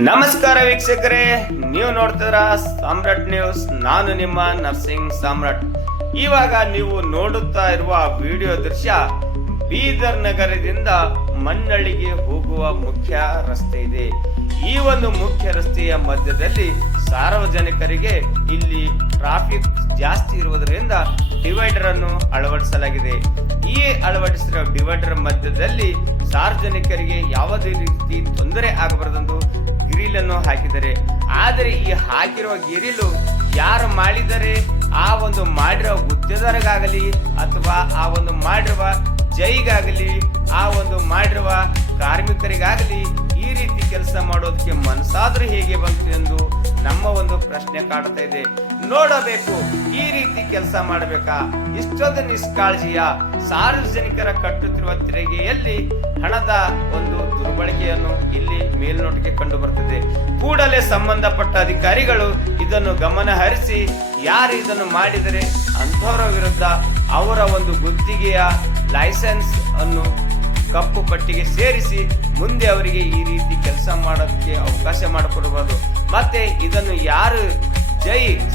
ನಮಸ್ಕಾರ ವೀಕ್ಷಕರೇ, ನೀವು ನೋಡ್ತಿದ್ರ ಸಾಮ್ರಾಟ್ ನ್ಯೂಸ್. ನಾನು ನಿಮ್ಮ ನರ್ಸಿಂಗ್ ಸಾಮ್ರಾಟ್. ಇವಾಗ ನೀವು ನೋಡುತ್ತಾ ಇರುವ ವಿಡಿಯೋ ದೃಶ್ಯ ಬೀದರ್ ನಗರದಿಂದ ಮನ್ನಳ್ಳಿಗೆ ಹೋಗುವ ಮುಖ್ಯ ರಸ್ತೆ ಇದೆ. ಈ ಒಂದು ಮುಖ್ಯ ರಸ್ತೆಯ ಮಧ್ಯದಲ್ಲಿ ಸಾರ್ವಜನಿಕರಿಗೆ ಇಲ್ಲಿ ಟ್ರಾಫಿಕ್ ಜಾಸ್ತಿ ಇರುವುದರಿಂದ ಡಿವೈಡರ್ ಅನ್ನು ಅಳವಡಿಸಲಾಗಿದೆ. ಈ ಅಳವಡಿಸಿರುವ ಡಿವೈಡರ್ ಮಧ್ಯದಲ್ಲಿ ಸಾರ್ವಜನಿಕರಿಗೆ ಯಾವುದೇ ರೀತಿ ತೊಂದರೆ ಆಗಬಾರದೆಂದು ಗ್ರಿಲ್ ಅನ್ನು ಹಾಕಿದ್ದಾರೆ. ಆದರೆ ಈ ಹಾಕಿರುವ ಗಿರಿಲು ಯಾರು ಮಾಡಿದರೆ ಆ ಒಂದು ಮಾಡಿರುವ ಗುತ್ತಿಗೆದಾರಗಾಗಲಿ ಅಥವಾ ಆ ಒಂದು ಮಾಡಿರುವ ಜೈಗಾಗಲಿ ಆ ಒಂದು ಮಾಡಿರುವ ಕಾರ್ಮಿಕರಿಗಾಗಲಿ ಈ ರೀತಿ ಕೆಲಸ ಮಾಡೋದಕ್ಕೆ ಮನಸ್ಸಾದ್ರೂ ಹೇಗೆ ಬಂತು ಎಂದು ನಮ್ಮ ಒಂದು ಪ್ರಶ್ನೆ ಕಾಡ್ತಾ ಇದೆ. ನೋಡಬೇಕು, ಈ ರೀತಿ ಕೆಲಸ ಮಾಡಬೇಕಾ? ಇಷ್ಟೊಂದು ನಿಷ್ಕಾಳಜಿಯ ಸಾರ್ವಜನಿಕರ ಕಟ್ಟುತ್ತಿರುವ ತೆರಿಗೆಯಲ್ಲಿ ಹಣದ ಒಂದು ದುರ್ಬಳಕೆಯನ್ನು ಇಲ್ಲಿ ಮೇಲ್ನೋಟಕ್ಕೆ ಕಂಡು ಬರ್ತದೆ. ಕೂಡಲೇ ಸಂಬಂಧಪಟ್ಟ ಅಧಿಕಾರಿಗಳು ಇದನ್ನು ಗಮನ ಹರಿಸಿ ಯಾರು ಇದನ್ನು ಮಾಡಿದರೆ ಅಂಥವರ ವಿರುದ್ಧ ಅವರ ಒಂದು ಗುತ್ತಿಗೆಯ ಲೈಸೆನ್ಸ್ ಅನ್ನು ಕಪ್ಪು ಪಟ್ಟಿಗೆ ಸೇರಿಸಿ ಮುಂದೆ ಅವರಿಗೆ ಈ ರೀತಿ ಕೆಲಸ ಮಾಡೋದಕ್ಕೆ ಅವಕಾಶ ಮಾಡಿಕೊಡಬಹುದು. ಮತ್ತೆ ಇದನ್ನು ಯಾರು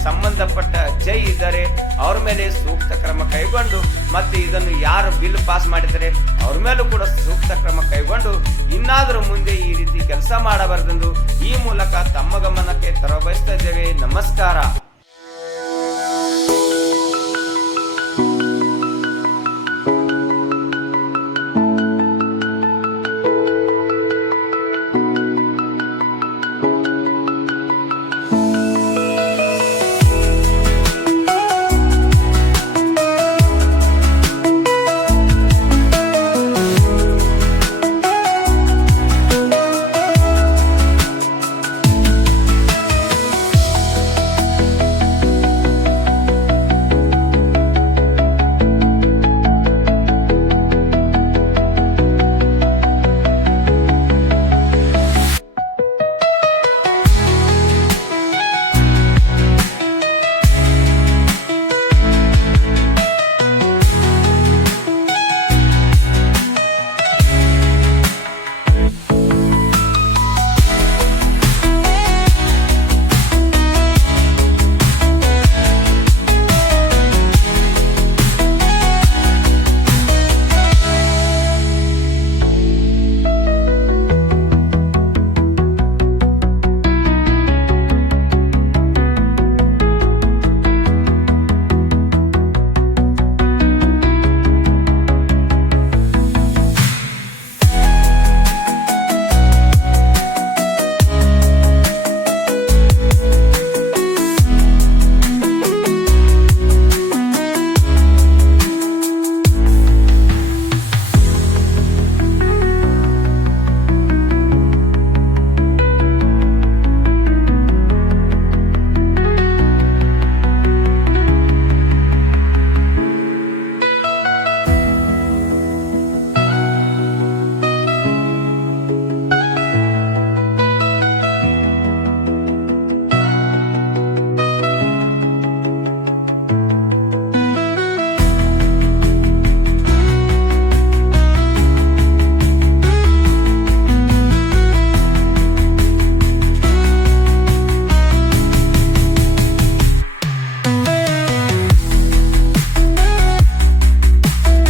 ಸಂಬಂಧಪಟ್ಟ ಜೈ ಇದ್ದಾರೆ ಅವ್ರ ಮೇಲೆ ಸೂಕ್ತ ಕ್ರಮ ಕೈಗೊಂಡು ಮತ್ತೆ ಇದನ್ನು ಯಾರು ಬಿಲ್ ಪಾಸ್ ಮಾಡಿದರೆ ಅವ್ರ ಮೇಲೂ ಕೂಡ ಸೂಕ್ತ ಕ್ರಮ ಕೈಗೊಂಡು ಇನ್ನಾದರೂ ಮುಂದೆ ಈ ರೀತಿ ಕೆಲಸ ಮಾಡಬಾರದೆಂದು ಈ ಮೂಲಕ ತಮ್ಮ ಗಮನಕ್ಕೆ ತರಬಯಸ್ತಾ ಇದ್ದೇವೆ. ನಮಸ್ಕಾರ.